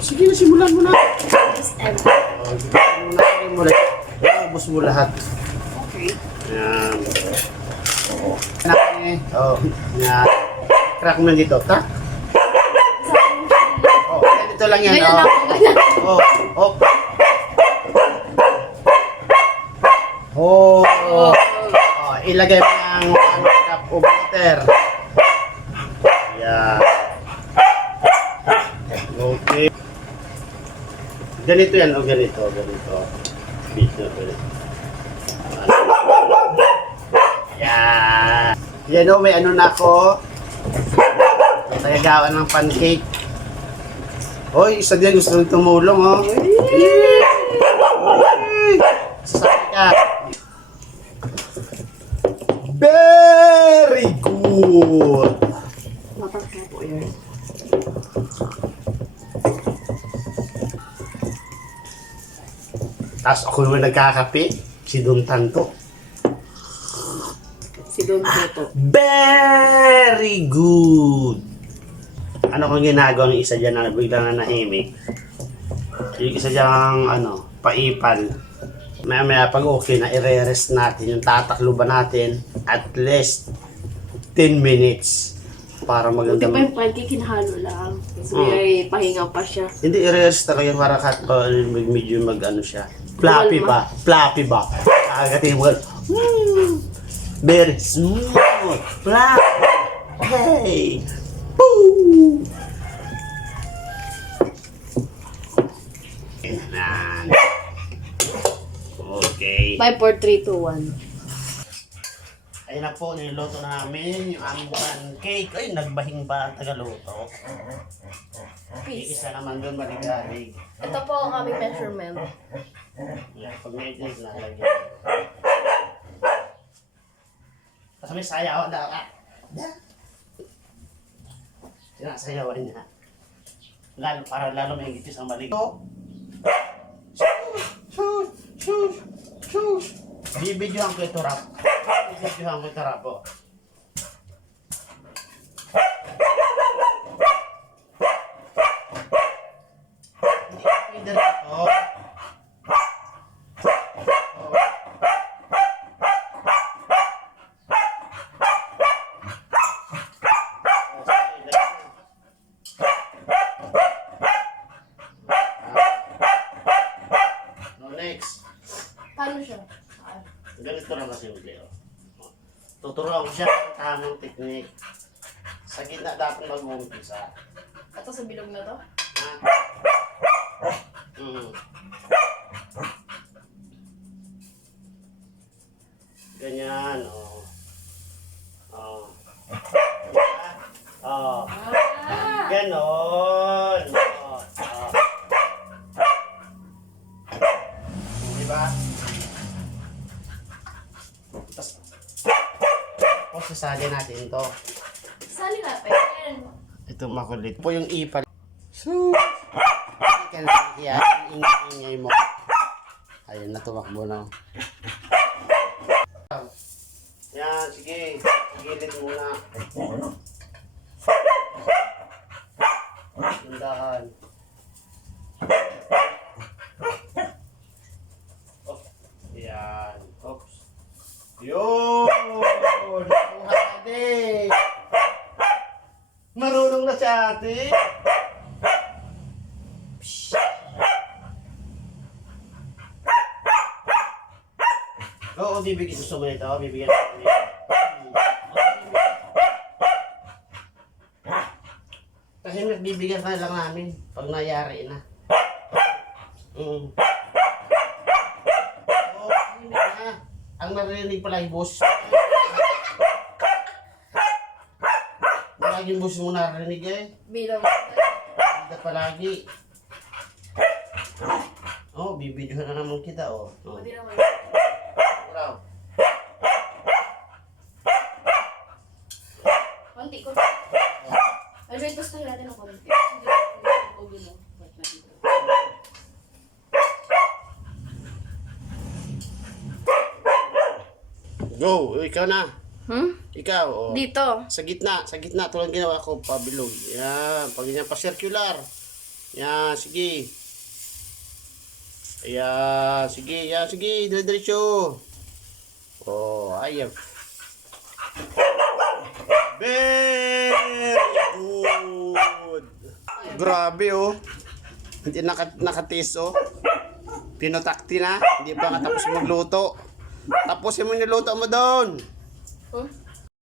Sige na, simulan mo na. Just everything. Ubus mo lahat. Okay. Yan. Anak eh. Yan. Crack mo dito, ta? Ganito lang yan, Ganyan ako, ganyan. Oh. Oh. Ilagay mo ng 1 cup of water. Yan. Okay. Ganito yan, ganito. Ganito. Yan. Yan may ano na ako. Tagagawa ng pancake. Hoy, isa din gusto rin tumulong, oh. Sasabi ka. Very good. Mapagka po yun. Tapos ako naman nagkakape. Si Don Tanto. Si Don Toto. Very good. Ano kung ginagawa ng isa dyan na biglang na nahimik? Yung isa dyan, paipal. Maya pag okay na, i-rest natin. Yung tatakluban natin at least 10 minutes para Buti maganda. pa yung pancake, kinahalo lang. Kasi may pahinga pa siya. Hindi, i-rest talaga yung para medyo siya. Fluffy ba? Kagating mo. Very smooth. Fluffy. Hey. Boom. Yan. Okay. 5, 4, 3, 2, 1. Ayun na po, niluto namin yung aming pancake. Ay, nagbahing ba ang tagaluto? Peace. Isa naman doon maligalig. Ito po ang aming measurement. Yan, pag medyo lalagyan. Tapos may sayawan daw. Sinasayawan niya. Lalo may higit sa mali. Bibidyohan ko ito rap. Bibidyohan ko ito rap po. Pwede rap po. Next. Paano siya? Ganito lang kasi yung video. Tuturuan ko siya ng tamang technique. Sa gitna dapat mag-uumpisa. Ito sa bilog na to? Ha? Ganyan, oh. Ganon. Diba? Tapos sasali natin to. Sali natin. Ito makulit po yung ipal. So, ka na kaya ingay mo. Ayun na, tumakbo na. Yan, sige. Gilid muna. Tindahan. Oh, yan. Oops. Yun! Nakuha din! Marunong na si ate. Oo, bibigyan gusto mo nito. Bibigyan natin nito. Kasi bibigyan ka lang namin pag nayari na. Oo, na. Ang narinig pala yung boss. Palaging boss mo narinig eh. Bilang. Hindi palagi. Oh, bibidyohan na naman kita oh. Pwede naman. Wow. Konti ko. Ano ito sa natin ng konti? Go, ikaw na. Ikaw, oh. Dito. Sa gitna tulad ginawa ko, pabilog. Yan, pag ganyan pa circular. Yan, sige. Ayan, sige, yan, sige, dire-diretso. Oh, ayan. Very good. Grabe, oh. Hindi nakatis, oh. Pinotakti na. Hindi pa nga tapos magluto. Tapusin mo yung luto mo doon. Oh,